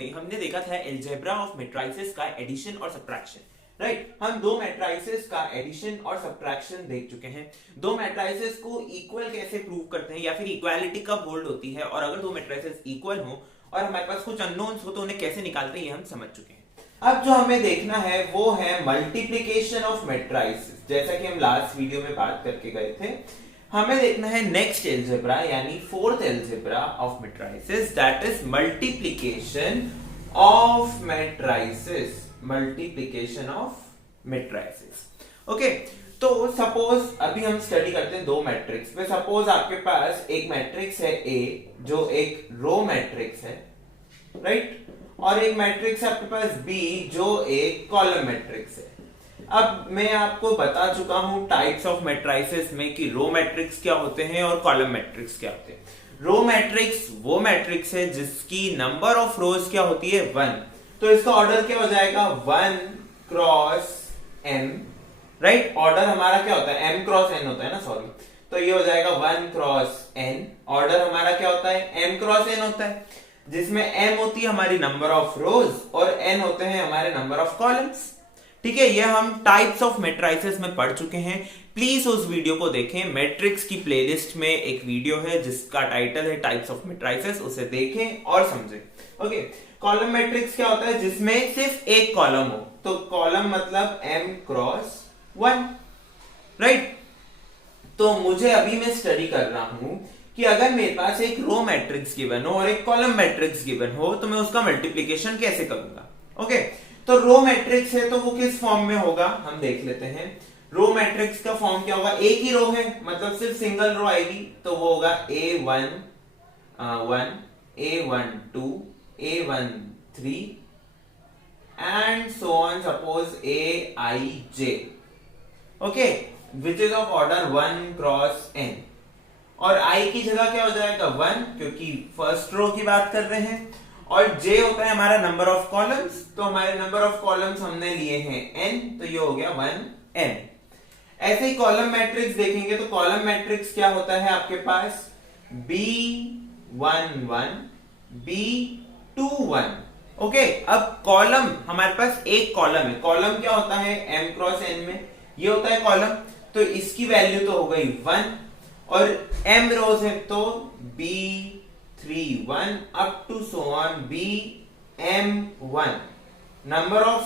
में हमने देखा था अलजेब्रा ऑफ मैट्रिसेस का एडिशन और सब्ट्रैक्शन, राइट। हम दो मैट्रिसेस का एडिशन और सब्ट्रैक्शन देख चुके हैं। दो मैट्रिसेस को इक्वल कैसे प्रूव करते हैं या फिर इक्वालिटी कब होल्ड होती है, और अगर दो मैट्रिसेस इक्वल हो और हमारे पास कुछ अननोन्स हो तो उन्हें कैसे निकालते हैं, ये हम समझ चुके हैं। अब जो हमें देखना है वो है मल्टीप्लिकेशन ऑफ मैट्रिसेस। जैसा कि हम लास्ट वीडियो में बात करके गए थे, हमें देखना है नेक्स्ट अलजेब्रा यानी fourth algebra of matrices, that is multiplication of matrices. Multiplication of matrices, okay. तो सपोज अभी हम स्टडी करते हैं दो मैट्रिक्स में। सपोज आपके पास एक मैट्रिक्स है A जो एक रो मैट्रिक्स है, राइट, और एक मैट्रिक्स है आपके पास B जो एक कॉलम मैट्रिक्स है। अब मैं आपको बता चुका हूं टाइप्स ऑफ मैट्रिसेस में कि रो मैट्रिक्स क्या होते हैं और कॉलम मैट्रिक्स क्या होते हैं। रो मैट्रिक्स वो मैट्रिक्स है जिसकी नंबर ऑफ रोज क्या होती है 1, तो इसका ऑर्डर क्या हो जाएगा 1 क्रॉस m, राइट। ऑर्डर हमारा क्या होता है m क्रॉस n होता है ना, सॉरी, तो ये हो जाएगा 1 क्रॉस n। ऑर्डर हमारा क्या होता है m क्रॉस n होता है, जिसमें m होती है हमारी नंबर ऑफ रोज और n होते हैं हमारे नंबर ऑफ कॉलम्स। ठीक है, ये हम टाइप्स ऑफ मैट्रिसेस में पढ़ चुके हैं। प्लीज उस वीडियो को देखें। मैट्रिक्स की प्लेलिस्ट में एक वीडियो है जिसका टाइटल है टाइप्स ऑफ मैट्रिसेस, उसे देखें और समझें। ओके, कॉलम मैट्रिक्स क्या होता है जिसमें सिर्फ एक कॉलम हो, तो कॉलम मतलब m क्रॉस 1, राइट। तो मुझे अभी मैं स्टडी कर रहा हूं कि अगर मेरे पास एक रो मैट्रिक्स गिवन हो और एक कॉलम मैट्रिक्स गिवन हो तो मैं उसका मल्टीप्लिकेशन कैसे करूंगा। ओके, तो रो मैट्रिक्स है तो वो किस फॉर्म में होगा हम देख लेते हैं। रो मैट्रिक्स का फॉर्म क्या होगा, एक ही रो है मतलब सिर्फ सिंगल रो आएगी, तो वो होगा A1 1 A1 2 A1 3 and so on, suppose Aij, okay, which is of order 1 cross n। और i की जगह क्या हो जाएगा 1 क्योंकि फर्स्ट रो की बात कर रहे हैं, और j होता है हमारा नंबर ऑफ कॉलम्स, तो हमारे नंबर ऑफ कॉलम्स हमने लिए हैं n, तो ये हो गया 1n। ऐसे ही कॉलम मैट्रिक्स देखेंगे तो कॉलम मैट्रिक्स क्या होता है आपके पास B1 1 B2 1। ओके, अब कॉलम हमारे पास एक कॉलम है। कॉलम क्या होता है m क्रॉस n में, ये होता है कॉलम, तो इसकी वैल्यू तो हो गई 1, और m रोज है तो B3 1 up to so on Bm1। Number of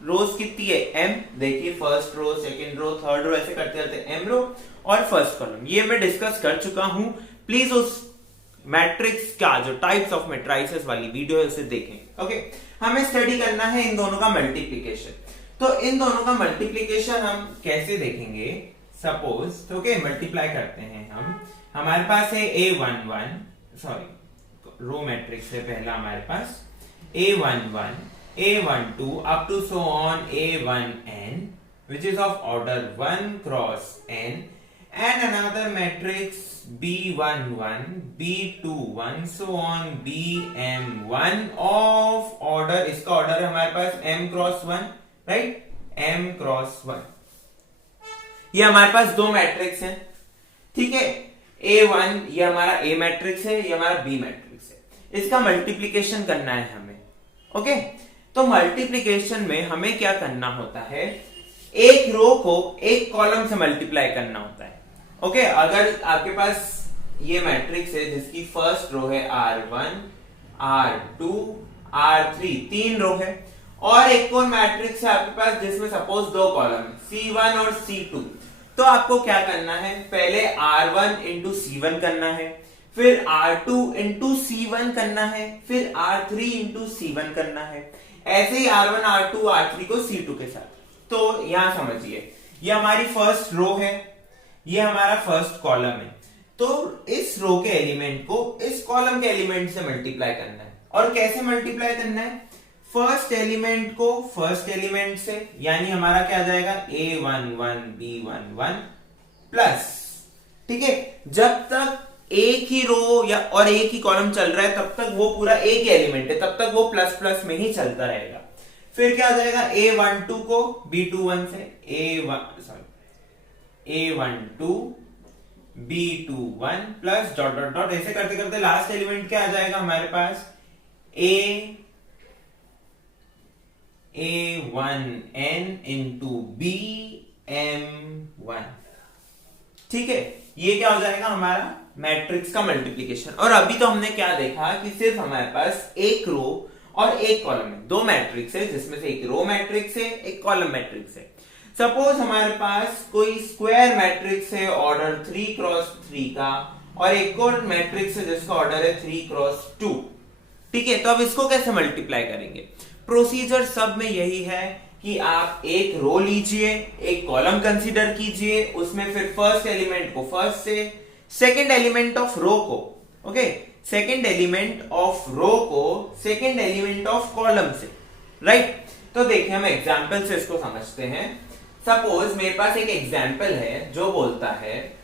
rows कितनी है m, देखिए first row second row third row ऐसे करते रहते m रो और फर्स्ट कॉलम, ये मैं डिस्कस कर चुका हूं। प्लीज उस मैट्रिक्स का जो टाइप्स ऑफ मैट्रिसेस वाली वीडियो है उसे देखें। ओके, हमें स्टडी करना है इन दोनों का मल्टीप्लिकेशन। तो इन दोनों का मल्टीप्लिकेशन हम कैसे देखेंगे। सपोज ओके, मल्टीप्लाई करते हैं हम, हमारे पास है A11, सॉरी रो मैट्रिक्स है पहला हमारे पास A11 A12 up to so on A1n, which is of order 1 cross n, and another matrix B11 B21 so on Bm1 of order, इसका ऑर्डर है हमारे पास m cross 1, right, m cross 1। ये हमारे पास दो matrix हैं, ठीक है। A1 ये हमारा A मैट्रिक्स है, ये हमारा B मैट्रिक्स है। इसका मल्टीप्लिकेशन करना है हमें। ओके, तो मल्टीप्लिकेशन में हमें क्या करना होता है, एक रो को एक कॉलम से मल्टीप्लाई करना होता है। ओके, अगर आपके पास ये मैट्रिक्स है जिसकी फर्स्ट रो है R1 R2 R3, 3 रो है, और एक और मैट्रिक्स है आपके पास जिसमें सपोज दो कॉलम C1 और C2, तो आपको क्या करना है, पहले R1 इंटू C1 करना है, फिर R2 इंटू C1 करना है, फिर R3 इंटू C1 करना है, ऐसे ही R1 R2 R3 को C2 के साथ। तो यहां समझिए ये हमारी फर्स्ट रो है, ये हमारा फर्स्ट कॉलम है, तो इस रो के एलिमेंट को इस कॉलम के एलिमेंट से मल्टीप्लाई करना है। और कैसे मल्टीप्लाई करना है, फर्स्ट एलिमेंट को फर्स्ट एलिमेंट से, यानी हमारा क्या आ जाएगा A11 B11 प्लस, ठीक है, जब तक एक ही रो या और एक ही कॉलम चल रहा है तब तक वो पूरा एक ही एलिमेंट है, तब तक वो प्लस प्लस में ही चलता रहेगा। फिर क्या आ जाएगा A12 को B21 से A12 B21 plus dot dot dot, ऐसे करते करते लास्ट एलिमेंट क्या आ जाएगा हमारे पास A A1n इंटू BM1। ठीक है, ये क्या हो जाएगा हमारा मैट्रिक्स का मल्टीप्लीकेशन। और अभी तो हमने क्या देखा कि सिर्फ हमारे पास एक रो और एक कॉलम है, दो मैट्रिक्स है, जिसमें से एक रो मैट्रिक्स है, एक कॉलम मैट्रिक्स है। सपोज हमारे पास कोई स्क्वायर मैट्रिक्स है ऑर्डर 3x3 का, और एक और मैट्रिक्स है जिसका ऑर्डर है 3x2। ठीक है, तो अब इसको कैसे मल्टीप्लाई करेंगे? प्रोसीजर सब में यही है कि आप एक रो लीजिए, एक कॉलम कंसीडर कीजिए, उसमें फिर फर्स्ट एलिमेंट को फर्स्ट से, सेकेंड एलिमेंट ऑफ रो को, ओके, सेकेंड एलिमेंट ऑफ रो को सेकेंड एलिमेंट ऑफ कॉलम से, राइट। तो देखिए हम एग्जाम्पल से इसको समझते हैं। सपोज मेरे पास एक एग्जाम्पल है जो बोलता है,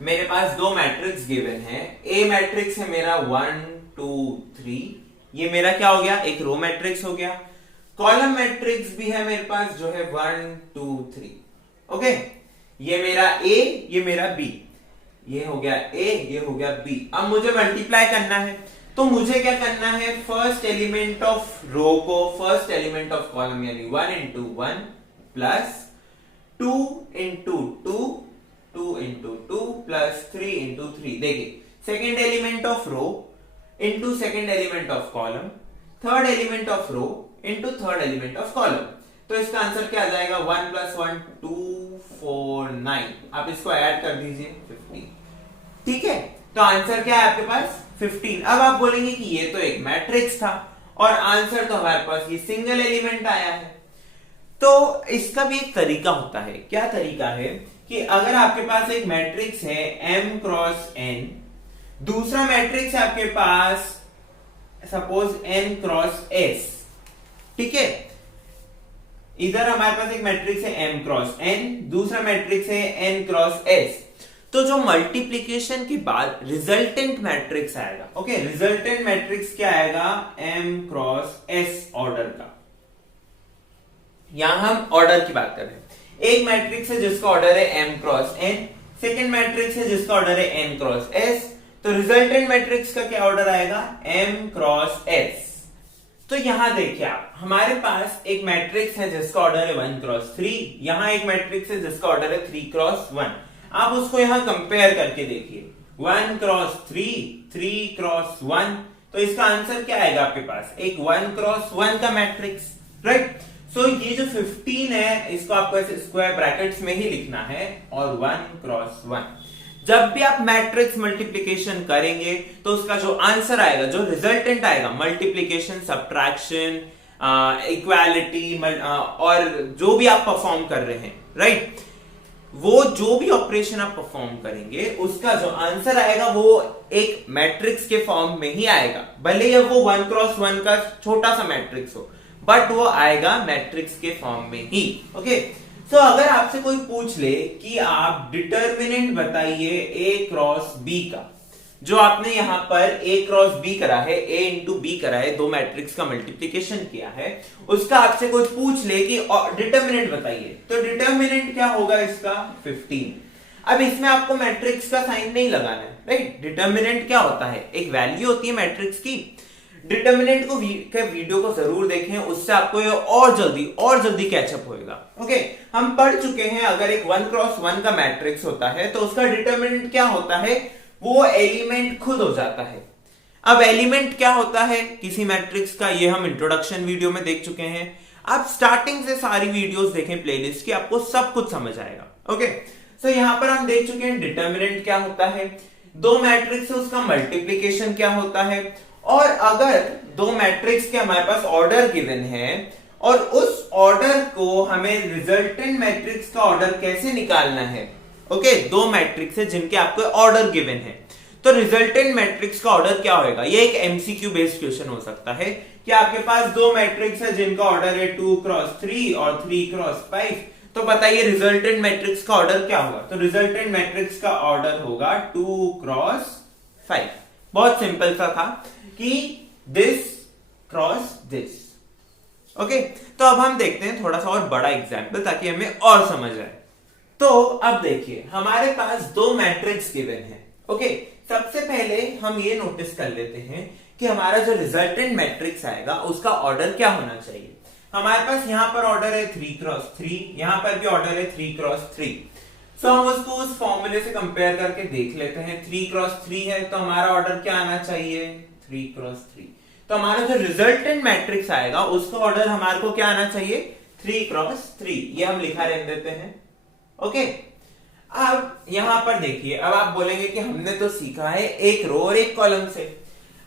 मेरे पास दो मैट्रिक्स गिवन है। ए मैट्रिक्स है मेरा 1 2 3, ये मेरा क्या हो गया, एक रो मैट्रिक्स हो गया। कॉलम मैट्रिक्स भी है मेरे पास जो है 1 2 3, ओके। ये मेरा ए, ये मेरा बी, ये हो गया ए, ये हो गया बी। अब मुझे मल्टीप्लाई करना है, तो मुझे क्या करना है, फर्स्ट एलिमेंट ऑफ रो को फर्स्ट एलिमेंट ऑफ कॉलम यानी 1 into 1 plus 2 into 2 2 into 2 plus 3 into 3। देखिए, second element of row into second element of column, third element of row into third element of column. तो इसका answer क्या आ जाएगा, 1 plus 1 2 4 9। आप इसको ऐड कर दीजिए 15। ठीक है, तो आंसर क्या है आपके पास 15। अब आप बोलेंगे कि ये तो एक मैट्रिक्स था और आंसर तो हमारे पास ये सिंगल एलिमेंट आया है। तो इसका भी एक तरीका होता है। क्या तरीका है कि अगर आपके पास एक मैट्रिक्स है m क्रॉस n, दूसरा मैट्रिक्स है आपके पास सपोज n क्रॉस s, ठीक है, इधर हमारे पास एक मैट्रिक्स है m क्रॉस n, दूसरा मैट्रिक्स है n क्रॉस s। तो जो मल्टीप्लीकेशन के बाद रिजल्टेंट मैट्रिक्स आएगा, ओके, रिजल्टेंट मैट्रिक्स क्या आएगा, m क्रॉस s ऑर्डर का। यहां हम ऑर्डर की बात कर रहे हैं। एक मैट्रिक्स है जिसका ऑर्डर है m cross n, second matrix है जिसका ऑर्डर है n क्रॉस s। तो रिजल्टेंट मैट्रिक्स का क्या ऑर्डर आएगा, m क्रॉस s। तो यहां देखिए आप, हमारे पास एक मैट्रिक्स है जिसका ऑर्डर है 1 क्रॉस 3, यहां एक मैट्रिक्स है जिसका ऑर्डर है 3 क्रॉस 1। आप उसको यहां कंपेयर करके देखिए, 1 क्रॉस 3 3 क्रॉस 1, तो इसका आंसर क्या आएगा आपके पास, एक 1 क्रॉस 1 का मैट्रिक्स, राइट। सो ये जो 15 है इसको आपको ऐसे स्क्वायर ब्रैकेट्स में ही लिखना है, और 1 क्रॉस 1। जब भी आप मैट्रिक्स मल्टीप्लिकेशन करेंगे तो उसका जो आंसर आएगा, जो रिजल्टेंट आएगा, मल्टीप्लिकेशन, सब्ट्रैक्शन, इक्वालिटी और जो भी आप परफॉर्म कर रहे हैं, राइट, वो जो भी ऑपरेशन आप परफॉर्म करेंगे उसका जो आंसर आएगा वो एक मैट्रिक्स के फॉर्म में ही आएगा। भले ही वो 1 क्रॉस 1 का छोटा सा मैट्रिक्स हो, बट वो आएगा मैट्रिक्स के फॉर्म में ही, ओके। सो अगर आपसे कोई पूछ ले कि आप डिटर्मिनेंट बताइए a क्रॉस b का, जो आपने यहां पर a क्रॉस b करा है, a इंटू b करा है, दो मैट्रिक्स का मल्टीप्लिकेशन किया है, उसका आपसे कोई पूछ ले कि डिटर्मिनेंट बताइए, तो डिटर्मिनेंट क्या होगा इसका 15। अब इसमें आपको मैट्रिक्स का साइन नहीं लगाना है, राइट। डिटर्मिनेंट क्या होता है, एक वैल्यू होती है मैट्रिक्स की। डिटर्मिनेंट को वीडियो को जरूर देखें, उससे आपको ये और जल्दी कैचअप होएगा, ओके। हम पढ़ चुके हैं, अगर एक 1 क्रॉस 1 का मैट्रिक्स होता है तो उसका डिटर्मिनेंट क्या होता है, वो एलिमेंट खुद हो जाता है। अब एलिमेंट क्या होता है किसी मैट्रिक्स का, ये हम इंट्रोडक्शन वीडियो में देख चुके हैं। आप स्टार्टिंग से सारी वीडियोस देखें प्लेलिस्ट की, आपको सब कुछ समझ आएगा, ओके। सो यहां पर हम देख चुके हैं डिटर्मिनेंट क्या होता है, दो मैट्रिक्स है उसका मल्टीप्लीकेशन क्या होता है, और अगर दो मैट्रिक्स के हमारे पास ऑर्डर गिवन है और उस ऑर्डर को हमें रिजल्टेंट मैट्रिक्स का ऑर्डर कैसे निकालना है, ओके, दो मैट्रिक्स है जिनके आपको ऑर्डर गिवन है, तो रिजल्टेंट मैट्रिक्स का ऑर्डर क्या होगा। ये एक एमसीक्यू बेस्ड क्वेश्चन हो सकता है कि आपके पास दो मैट्रिक्स है जिनका ऑर्डर है 2 क्रॉस 3 और 3 क्रॉस 5, तो बताइए रिजल्टेंट मैट्रिक्स का ऑर्डर क्या होगा। तो रिजल्टेंट मैट्रिक्स का ऑर्डर होगा 2 क्रॉस 5। बहुत सिंपल सा था कि दिस क्रॉस दिस, ओके। तो अब हम देखते हैं थोड़ा सा और बड़ा एग्जाम्पल ताकि हमें और समझ आए। तो अब देखिए हमारे पास दो मैट्रिक्स गिवन है, ओके। सबसे पहले हम ये नोटिस कर लेते हैं कि हमारा जो रिजल्टेंट मैट्रिक्स आएगा उसका ऑर्डर क्या होना चाहिए। हमारे पास यहाँ पर ऑर्डर है 3x3, यहाँ पर भी ऑर्डर है 3x3। सो हम उसको उस फॉर्मूले से कंपेयर करके देख लेते हैं। 3x3 है तो हमारा ऑर्डर क्या आना चाहिए, 3x3। तो हमारा जो रिजल्टेंट मैट्रिक्स आएगा उसका ऑर्डर हमारे को क्या आना चाहिए, 3x3। ये हम लिखा रहने देते हैं। ओके, अब यहां पर देखिए, अब आप बोलेंगे कि हमने तो सीखा है एक रो और एक कॉलम से।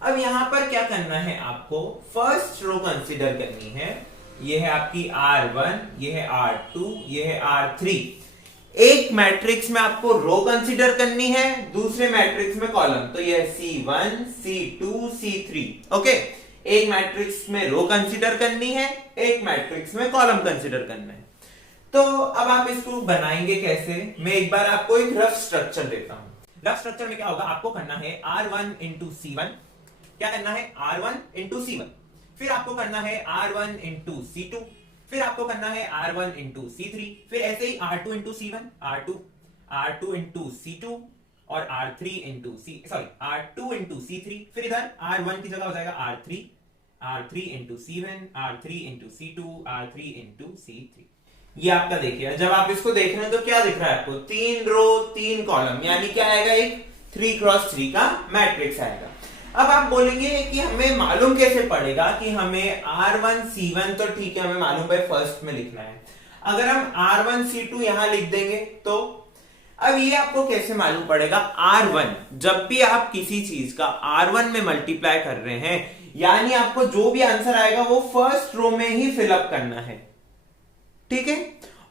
अब यहां पर क्या करना है, आपको फर्स्ट रो कंसीडर करनी है। ये है आपकी R1, ये है R2, ये है R3। एक मैट्रिक्स में आपको रो कंसीडर करनी है, दूसरे मैट्रिक्स में कॉलम। तो ये है C1, C2, C3। ओके, एक मैट्रिक्स में रो कंसीडर करनी है, एक मैट्रिक्स में कॉलम कंसीडर करना है। तो अब आप इसको बनाएंगे कैसे, मैं एक बार आपको एक रफ स्ट्रक्चर देता हूं। रफ स्ट्रक्चर में क्या होगा, आपको करना है R1 इंटू C1। क्या करना है, R1 इंटू C1। फिर आपको करना है R1 इंटू C2। फिर आपको करना है R1 इंटू C3। फिर ऐसे ही R2 into C1, R2 into C2 और R2 इंटू C3। फिर इधर R1 की जगह हो जाएगा R3 into C1, R3 into C2, R3 into C3। ये आपका देखिए, जब आप इसको देख रहे हैं तो क्या दिख रहा है आपको, 3 रो 3 कॉलम, यानी क्या आएगा, एक 3x3 का मैट्रिक्स आएगा। अब आप बोलेंगे कि हमें मालूम कैसे पड़ेगा कि हमें R1 C1 तो ठीक है, हमें मालूम है फर्स्ट में लिखना है। अगर हम R1 C2 यहां लिख देंगे तो अब ये आपको कैसे मालूम पड़ेगा, R1 जब भी आप किसी चीज का R1 में मल्टीप्लाई कर रहे हैं, यानी आपको जो भी आंसर आएगा वो फर्स्ट रो में ही फिलअप करना है, ठीक है।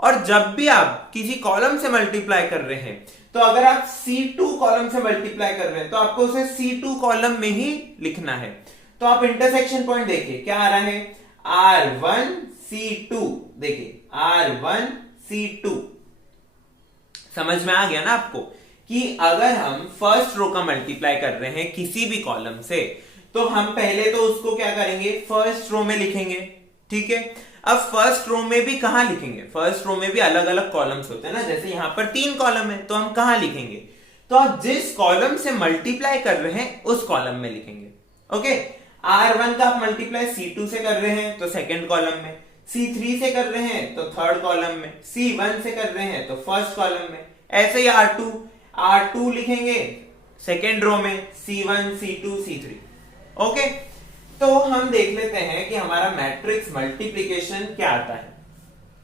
और जब भी आप किसी कॉलम से मल्टीप्लाई कर रहे हैं, तो अगर आप C2 कॉलम से मल्टीप्लाई कर रहे हैं तो आपको उसे C2 कॉलम में ही लिखना है। तो आप इंटरसेक्शन पॉइंट देखिए क्या आ रहा है, R1 C2। देखिए R1 C2, समझ में आ गया ना आपको कि अगर हम फर्स्ट रो का मल्टीप्लाई कर रहे हैं किसी भी कॉलम से, तो हम पहले तो उसको क्या करेंगे, फर्स्ट रो में लिखेंगे, ठीक है। अब फर्स्ट रो में भी कहां लिखेंगे, फर्स्ट रो में भी अलग अलग कॉलम्स होते हैं ना, जैसे यहां पर 3 कॉलम है तो हम कहां लिखेंगे, तो आप जिस कॉलम से मल्टीप्लाई कर रहे हैं उस कॉलम में लिखेंगे। ओके, R1 का आप मल्टीप्लाई C2 से कर रहे हैं तो सेकंड कॉलम में, C3 से कर रहे हैं तो थर्ड कॉलम में, C1 से कर रहे हैं तो फर्स्ट कॉलम में। ऐसे ही R2 लिखेंगे सेकेंड रो में, C1 C2 C3। ओके, तो हम देख लेते हैं कि हमारा मैट्रिक्स मल्टीप्लिकेशन क्या आता है।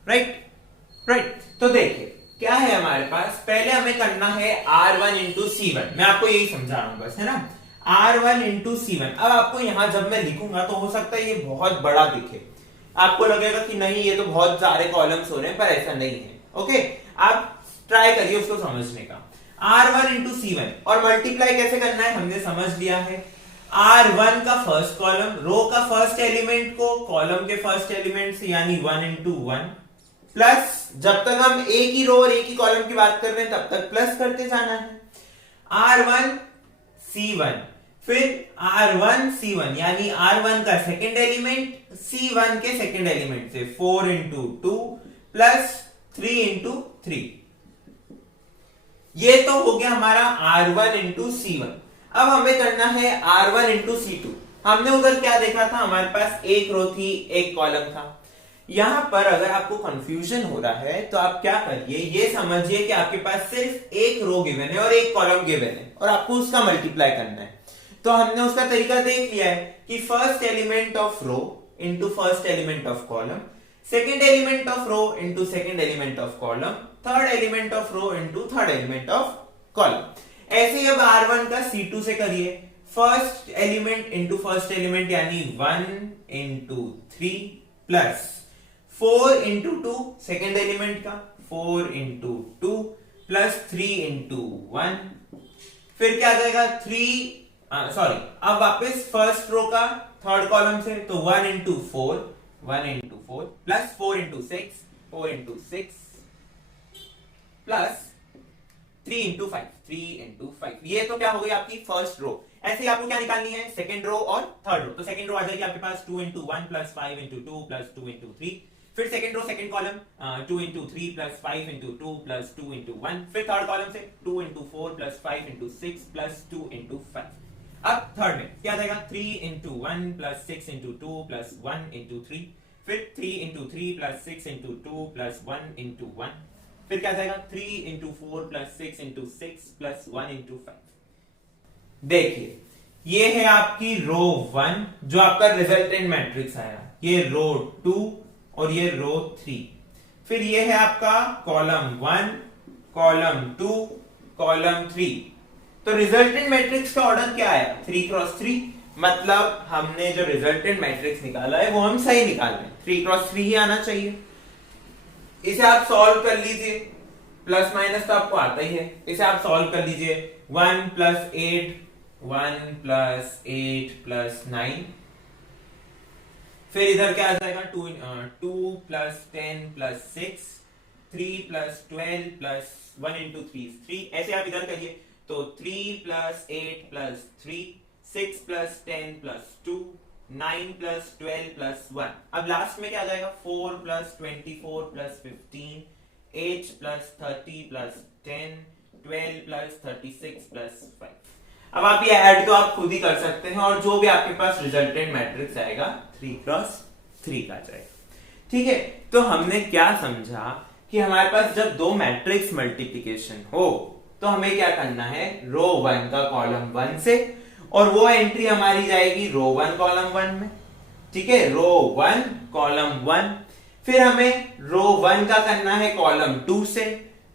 राइट। तो देखिए क्या है हमारे पास, पहले हमें करना है R1 इंटू C1। मैं आपको यही समझा रहा हूं बस, है ना, R1 इंटू C1। अब आपको यहां जब मैं लिखूंगा तो हो सकता है ये बहुत बड़ा दिखे, आपको लगेगा कि नहीं ये तो बहुत सारे कॉलम्स हो रहे हैं, पर ऐसा नहीं है। ओके, आप ट्राई करिए उसको समझने का। R1 इंटू C1 और मल्टीप्लाई कैसे करना है हमने समझ लिया है। R1 का फर्स्ट कॉलम, रो का फर्स्ट एलिमेंट को कॉलम के फर्स्ट एलिमेंट से, यानी 1 इंटू 1, प्लस जब तक हम एक ही रो और एक ही कॉलम की बात कर रहे हैं तब तक प्लस करते जाना है। R1 C1, फिर R1 C1 यानी R1 का सेकेंड एलिमेंट C1 के सेकेंड एलिमेंट से 4 इंटू 2 प्लस 3 इंटू 3। ये तो हो गया हमारा R1 इंटू C1। अब हमें करना है R1 इंटू C2। हमने उधर क्या देखा था, हमारे पास एक रो थी एक कॉलम था। यहां पर अगर आपको कंफ्यूजन हो रहा है तो आप क्या करिए, ये समझिए कि आपके पास सिर्फ एक रो गिवन है और एक कॉलम गिवन है और आपको उसका मल्टीप्लाई करना है। तो हमने उसका तरीका देख लिया है कि first element of row into first element of column, second element of row into second element of column, third element of row into third element of column. ऐसे ही अब R1 का C2 से करिए, first element into first element यानी 1 into 3 plus 4 into 2 second element का, 4 into 2 plus 3 into 1। फिर क्या आ जाएगा, अब वापस फर्स्ट रो का थर्ड कॉलम से, तो 1 into 4 plus 4 into 6 plus 3 into 5। ये तो क्या हो गई आपकी फर्स्ट रो। ऐसे ही आपको क्या निकालनी है, सेकेंड रो और थर्ड रो। तो सेकेंड रो आ जाएगी आपके पास 2 into 1 plus 5 into 2 plus 2 into 3। फिर second row second column 2 into 3 plus 5 into 2 plus 2 into 1। फिर थर्ड कॉलम से 2 into 4 plus 5 into 6 plus 2 into 5। अब थर्ड में क्या आ जाएगा, 3 into 1 plus 6 into 2 plus 1 into 3। फिर 3 into 3 plus 6 into 2 plus 1 into 1, फिर क्या जाएगा 3 into 4 plus 6 into 6 plus 1 into 5। देखिए ये है आपकी रो 1 जो आपका रिजल्टेंट मैट्रिक्स आया, ये रो 2 और ये रो 3। फिर ये है आपका कॉलम 1, कॉलम 2, कॉलम 3। तो रिजल्टेंट मैट्रिक्स का ऑर्डर क्या आया 3 क्रॉस 3, मतलब हमने जो रिजल्टेंट मैट्रिक्स निकाला है वो हम सही निकाल रहे हैं, 3 क्रॉस 3 ही आना चाहिए। इसे आप सॉल्व कर लीजिए, प्लस माइनस तो आपको आता ही है, इसे आप सॉल्व कर लीजिए। 1 प्लस 8, 1 प्लस 8 प्लस 9, फिर इधर क्या आ जाएगा 2 plus 10 plus 6, 3 plus 12 plus 1 into 3, ऐसे आप इधर करिए तो 3 plus 8 plus 3, 6 plus 10 plus 2, 9 plus 12 plus 1। अब लास्ट में क्या आ जाएगा 4 plus 24 plus 15, 8 plus 30 plus 10, 12 plus 36 plus 5। अब आप ये ऐड तो आप खुद ही कर सकते हैं और जो भी आपके पास रिजल्टेंट मैट्रिक्स आएगा 3 क्रॉस 3 का जाएगा। ठीक है, तो हमने क्या समझा कि हमारे पास जब दो मैट्रिक्स मल्टीप्लिकेशन हो तो हमें क्या करना है, रो 1 का कॉलम 1 से, और वो एंट्री हमारी जाएगी रो 1 कॉलम 1 में। ठीक है, रो 1 कॉलम 1, फिर हमें रो 1 का करना है कॉलम 2 से,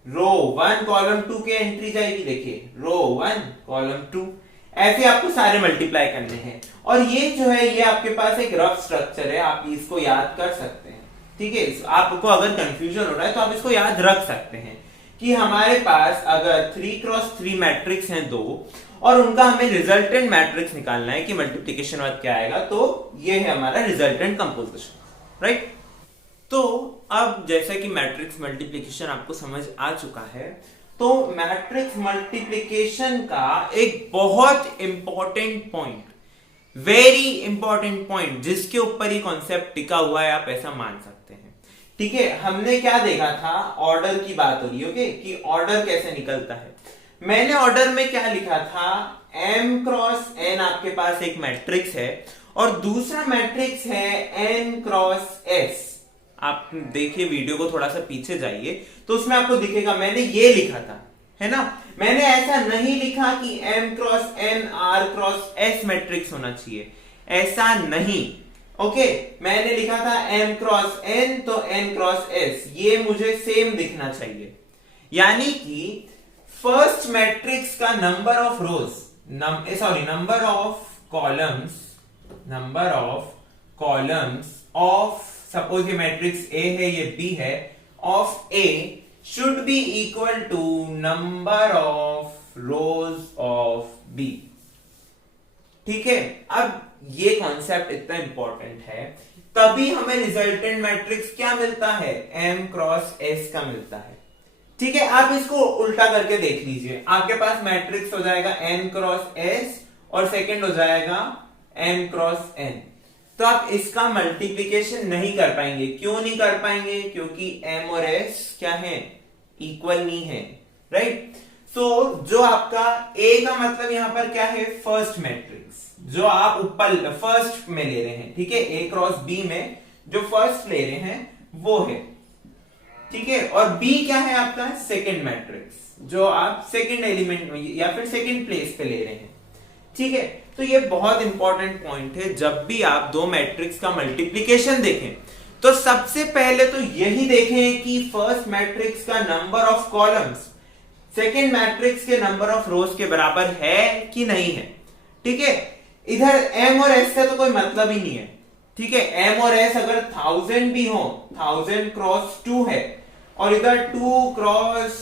रो 1 कॉलम 2 के एंट्री जाएगी, देखिए रो 1 कॉलम 2। ऐसे आपको सारे मल्टीप्लाई करने हैं और ये जो है ये आपके पास एक रफ स्ट्रक्चर है, आप इसको याद कर सकते हैं। ठीक है, आपको अगर कंफ्यूजन हो रहा है तो आप इसको याद रख सकते हैं कि हमारे पास अगर 3 क्रॉस 3 मैट्रिक्स हैं दो और उनका हमें रिजल्टेंट मैट्रिक्स निकालना है कि मल्टीप्लिकेशन बाद क्या आएगा, तो ये है हमारा रिजल्टेंट कंपोजिशन, राइट। तो अब जैसे कि मैट्रिक्स मल्टीप्लिकेशन आपको समझ आ चुका है, तो मैट्रिक्स मल्टीप्लिकेशन का एक बहुत important point, very important point जिसके ऊपर ये कॉन्सेप्ट टिका हुआ है, आप ऐसा मान सकते हैं। ठीक है, हमने क्या देखा था, ऑर्डर की बात हो रही है, ओके, कि ऑर्डर कैसे निकलता है। मैंने ऑर्डर में क्या लिखा था, m क्रॉस n आपके पास एक मैट्रिक्स है और दूसरा मैट्रिक्स है n क्रॉस s। आप देखिए वीडियो को थोड़ा सा पीछे जाइए तो उसमें आपको दिखेगा मैंने ये लिखा था, है ना। मैंने ऐसा नहीं लिखा कि m cross n r cross s matrix होना चाहिए, ऐसा नहीं। ओके, मैंने लिखा था m क्रॉस n तो n क्रॉस s, ये मुझे सेम दिखना चाहिए। यानी कि फर्स्ट मैट्रिक्स का number of rows, number of columns of, suppose ये मैट्रिक्स A है, ये B है, of A should be equal to number of rows of B। ठीक है, अब ये कॉन्सेप्ट इतना इंपॉर्टेंट है, तभी हमें रिजल्टेंट मैट्रिक्स क्या मिलता है, m क्रॉस s का मिलता है। ठीक है, आप इसको उल्टा करके देख लीजिए, आपके पास मैट्रिक्स हो जाएगा n क्रॉस s और सेकंड हो जाएगा m क्रॉस n। तो आप इसका मल्टीप्लिकेशन नहीं कर पाएंगे। क्यों नहीं कर पाएंगे, क्योंकि m और s क्या है, इक्वल नहीं है, राइट। सो जो आपका a का मतलब यहां पर क्या है, फर्स्ट मैट्रिक्स जो आप ऊपर फर्स्ट में ले रहे हैं। ठीक है, a क्रॉस b में जो फर्स्ट ले रहे हैं वो है, ठीक है, और b क्या है आपका, सेकंड मैट्रिक्स जो आप सेकंड एलिमेंट में या फिर सेकंड प्लेस पे ले रहे हैं। ठीक है, तो ये बहुत इंपॉर्टेंट पॉइंट है, जब भी आप दो मैट्रिक्स का मल्टीप्लिकेशन देखें तो सबसे पहले तो यही देखें कि फर्स्ट मैट्रिक्स का number of columns second matrix के नंबर ऑफ रोज के बराबर है कि नहीं है। ठीक है, इधर m और s से तो कोई मतलब ही नहीं है। ठीक है, m और s अगर 1000 भी हो, 1000 क्रॉस 2 है और इधर 2 क्रॉस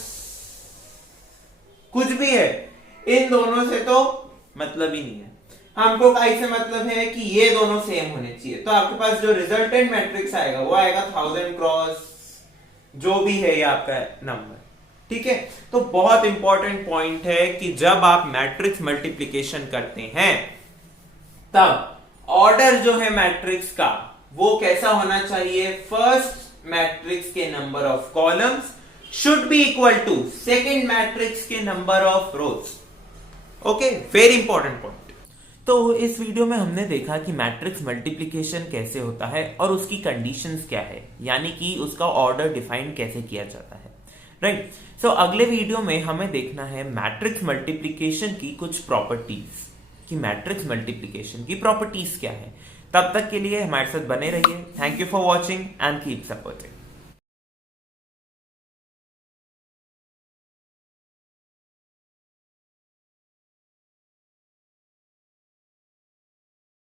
कुछ भी है, इन दोनों से तो मतलब ही नहीं है। हमको काई से मतलब है कि ये दोनों सेम होने चाहिए, तो आपके पास जो रिजल्टेंट मैट्रिक्स आएगा वो आएगा 1000 क्रॉस जो भी है ये आपका नंबर। ठीक है, तो बहुत इंपॉर्टेंट पॉइंट है कि जब आप मैट्रिक्स मल्टीप्लिकेशन करते हैं तब ऑर्डर जो है मैट्रिक्स का वो कैसा होना चाहिए, फर्स्ट मैट्रिक्स के number of columns should be equal to second matrix के number of rows. Okay, very important point. तो इस वीडियो में हमने देखा कि मैट्रिक्स मल्टीप्लिकेशन कैसे होता है और उसकी कंडीशंस क्या है, यानी कि उसका ऑर्डर डिफाइन कैसे किया जाता है, राइट। सो अगले वीडियो में हमें देखना है मैट्रिक्स मल्टीप्लिकेशन की कुछ प्रॉपर्टीज, कि मैट्रिक्स मल्टीप्लिकेशन की प्रॉपर्टीज क्या है। तब तक के लिए हमारे साथ बने रहिए। Thank you for watching and keep supporting.